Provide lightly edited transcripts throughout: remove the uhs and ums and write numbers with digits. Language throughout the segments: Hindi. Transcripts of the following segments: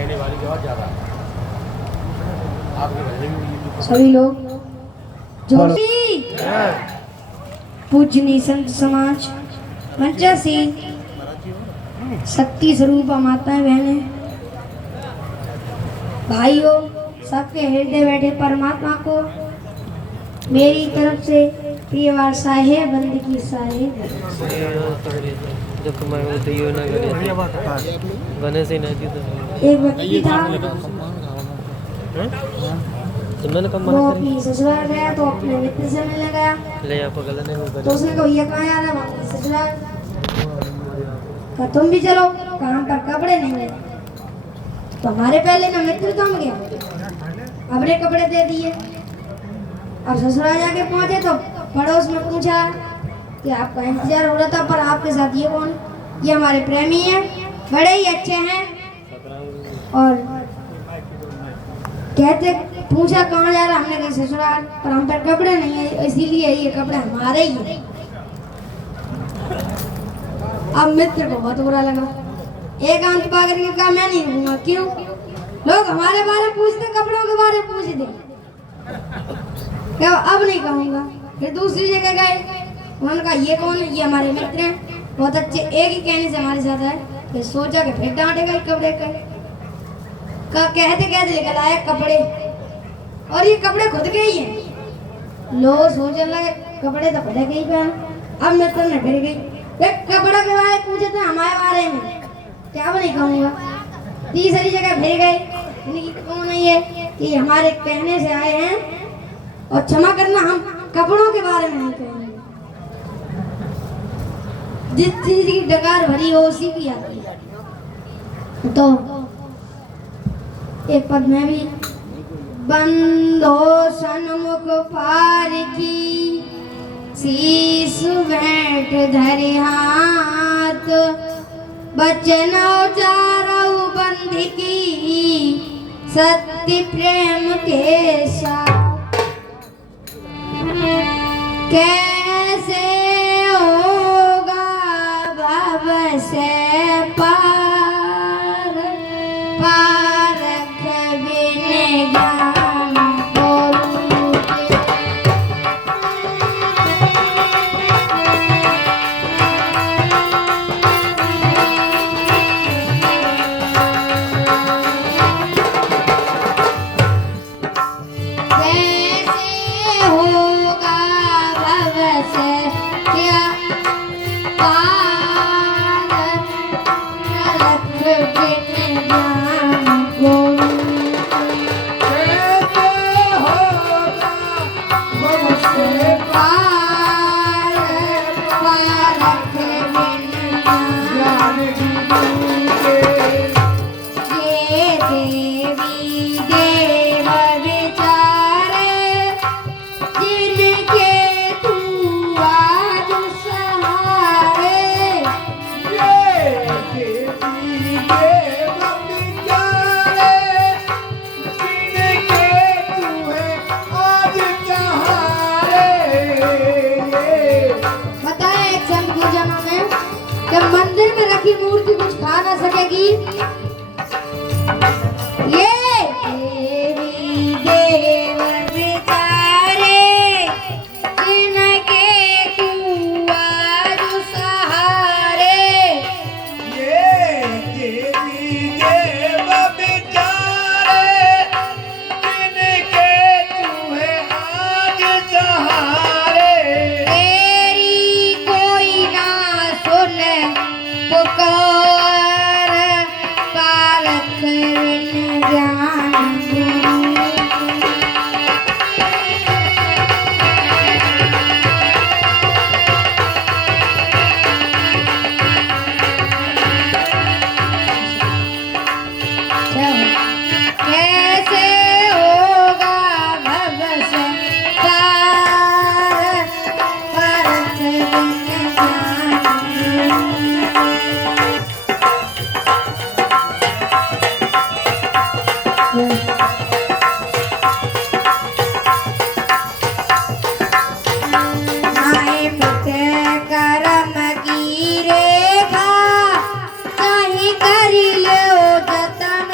कहने वाली की आवाज ज्यादा आपके रहने में सभी लोग जो पूजनीय संत समाज मंचा सिंह शक्ति स्वरूपा माताएं बहनें भाइयों सबके हृदय बैठे परमात्मा को मेरी तरफ से प्रिय वार्षाएं बंद की साहेब एक व्यक्ति था वो अपनी ससुराल गया तो अपने मित्र से मिलने गया तो उसने कहा भैया कहाँ जा रहा है ससुराल कहा तुम भी चलो काम पर कपड़े नहीं है तो हमारे पहले ना मित्र थम गया अपने कपड़े दे दिए। अब ससुराल जाके पहुंचे तो पड़ोस में पूछा कि आपका इंतजार हो रहा था पर आपके साथ ये कौन? ये हमारे प्रेमी हैं, बड़े ही अच्छे हैं। और कहते पूछा कहाँ जा रहा, हमने कहा ससुराल, पर हम पर कपड़े नहीं है इसीलिए ये कपड़े हमारे ही हैं। अब मित्र को बहुत बुरा लगा, एक आंख पाकर के कहा मैं नहीं रहूंगा। क्यों? लोग हमारे बारे में पूछते, कपड़ों के बारे में पूछते। क्या अब नहीं कहूँगा। फिर दूसरी जगह गए, उन्होंने कहा ये कौन है? ये हमारे मित्र हैं, बहुत अच्छे, एक ही कहने से हमारे साथ है। फिर सोचा कि फिर डांटेगा कपड़े का कहते कहते लेकर आए कपड़े, और ये कपड़े खुद के ही हैं। लोग सोचने लगे कपड़े तो खुद के ही पहन। अब मित्र ने फिर गई, कपड़ों के बारे में पूछे थे हमारे बारे में, क्या अब नहीं कहूँगा। तीसरी जगह फिर गए, कौन है ये हमारे कहने से आए हैं और क्षमा करना हम कपड़ों के बारे में नहीं कहेंगे। जिस चीज की डकार भरी हो उसी की आती है। तो एक पद में भी बंदो सन्मुख पार की शीश भेंट धरे हाथ बचन उचारऊ बंध की सत्य प्रेम के साथ। कैसे होगा भव से पार पारख बिन ज्ञान मंदिर में रखी मूर्ति कुछ खा ना सकेगी। ये देवी देव बेचारे जिनके तू आज सहारे। ये देवी देव बेचारे जिनके तू है आज सहारे। तेरी कोई ना सुन पुकार पारख बिन ज्ञान। कैसे होगा भव से पार पारख बिन ज्ञान। नाय मित्र करम की रेखा कहीं करी लो जतन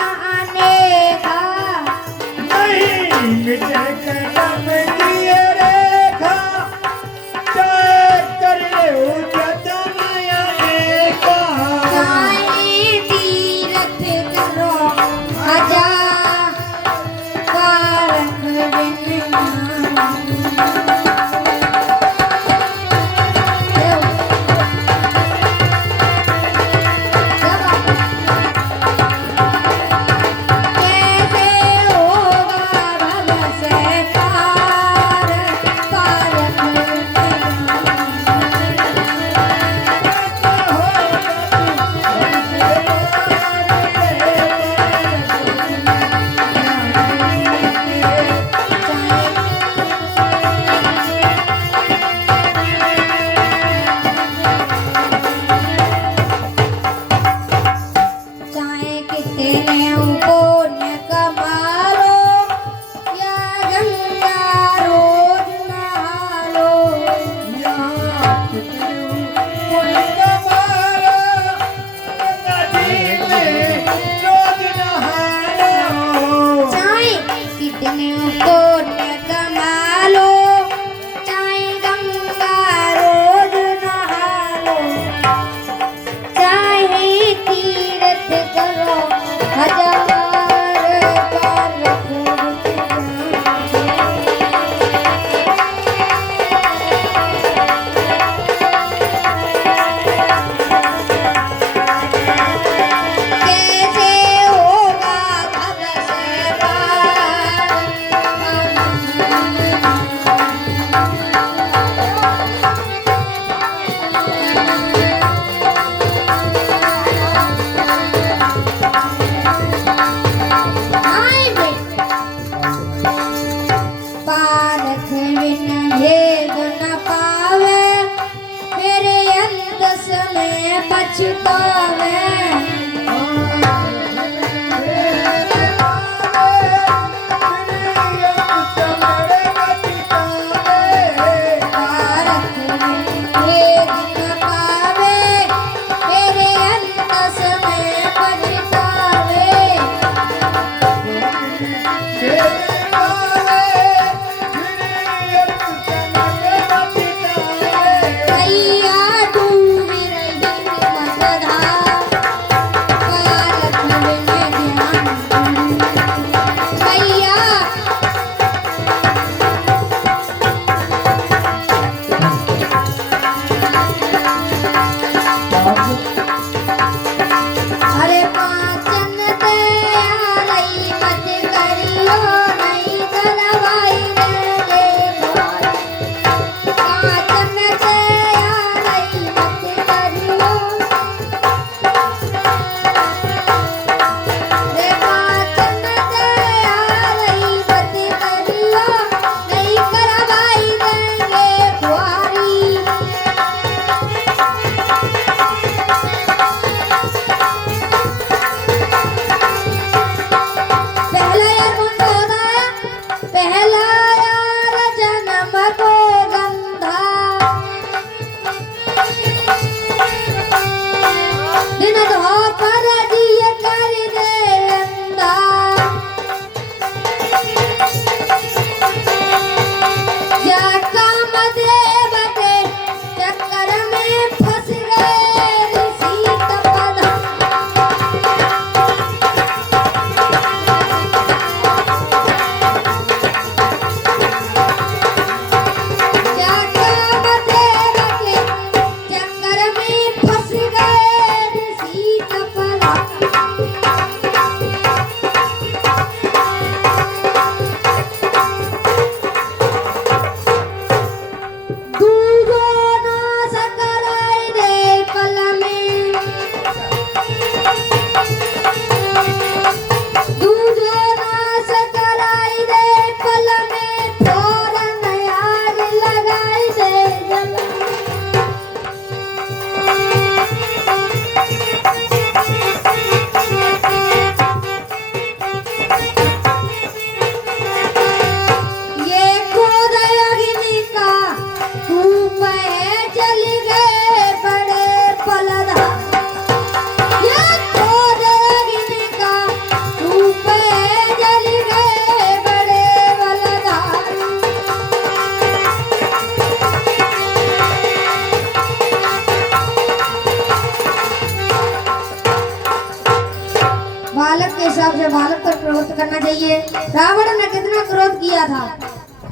करना चाहिए। रावण ने कितना क्रोध किया था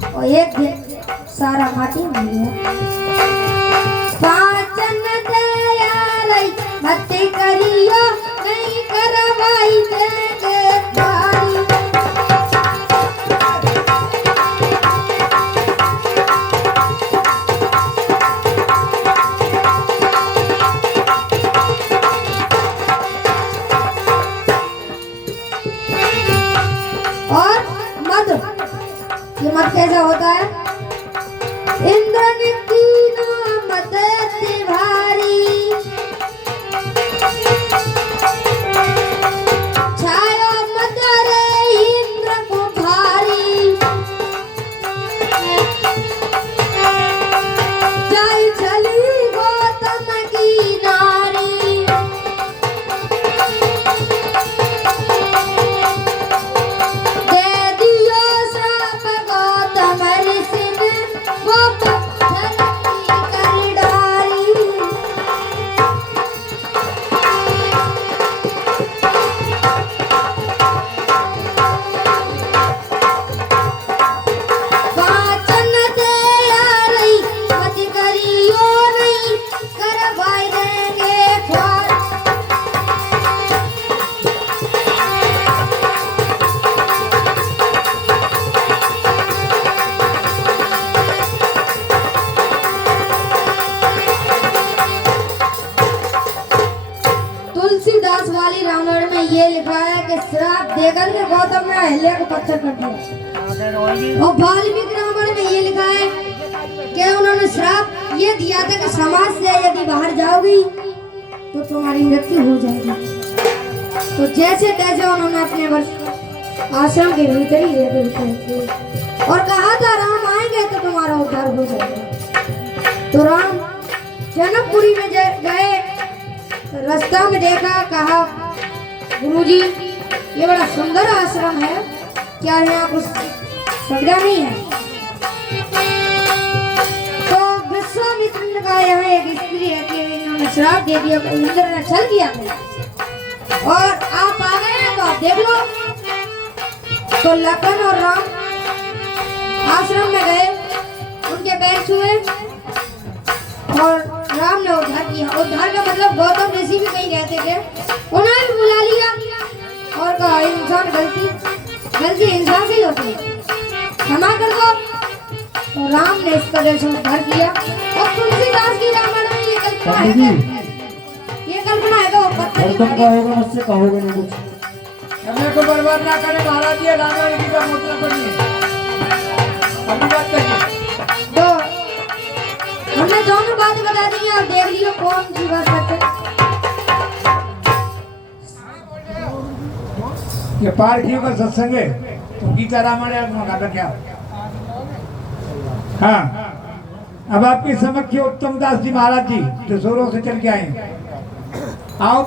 और एक दिन सारा माटी मिल गया। पाचन तैयार मत करियो नहीं करवाई देंगे थारी। और मद, ये मद कैसा होता है? इंद्र ने तीनों मद तिवारी, छायो मद रे इंद्र को भारी। जय चली गौतम की नारी, दे दियो श्राप गौतम ऋषि ने, वो पत्थर की कर डाली। करके गौतम ने अहिल्या को पत्थर कर दिया। और वाल्मीकि रामायण में ये लिखा है कि उन्होंने श्राप ये दिया था कि समाज से यदि बाहर जाओगी तो तुम्हारी मृत्यु हो जाएगी। तो जैसे तैसे उन्होंने अपने वर्ष आश्रम के भीतर ही रहते और कहा था राम आएंगे तो तुम्हारा उद्धार हो जाएगा। तो राम जनकपुरी में गए, रास्ता में देखा, कहा गुरुजी ये बड़ा सुंदर आश्रम है, क्या यहाँ कुछ सुविधा नहीं है? तो विश्वामित्र ने कहा यहाँ एक स्त्री है कि इन्होंने श्राप दे दिया, इंद्र ने छल किया और आप आ गए हैं तो आप देख लो। तो लखन और राम आश्रम में गए, उनके पैर छुए और राम ने उद्धार किया। उद्धार का मतलब गौतम ऋषि भी कहीं रहते थे, उन्हें भी बुला लिया और कहा इंसान गलती इंसान से ही होती है, क्षमा कर दो। तो राम ने इस तरह से उद्धार किया। और तुलसीदास की रामायण में ये कल्पना है कि वो पत्थर तुम कहोगे मुझसे कहोगे नहीं कुछ। समय को बर्बाद ना करें महाराज जी, रामायण की का मतलब पढ़िए अपनी बात करिए। तो हमने दोनों बात बता दी, आप देख लियो कौन सी बात करते। ये पारखियों का सत्संग है तो गीता रामायण मंगाता क्या? हाँ, अब आपके समक्ष उत्तम दास जी महाराज जी जो जोरों से चल के आए, आओ।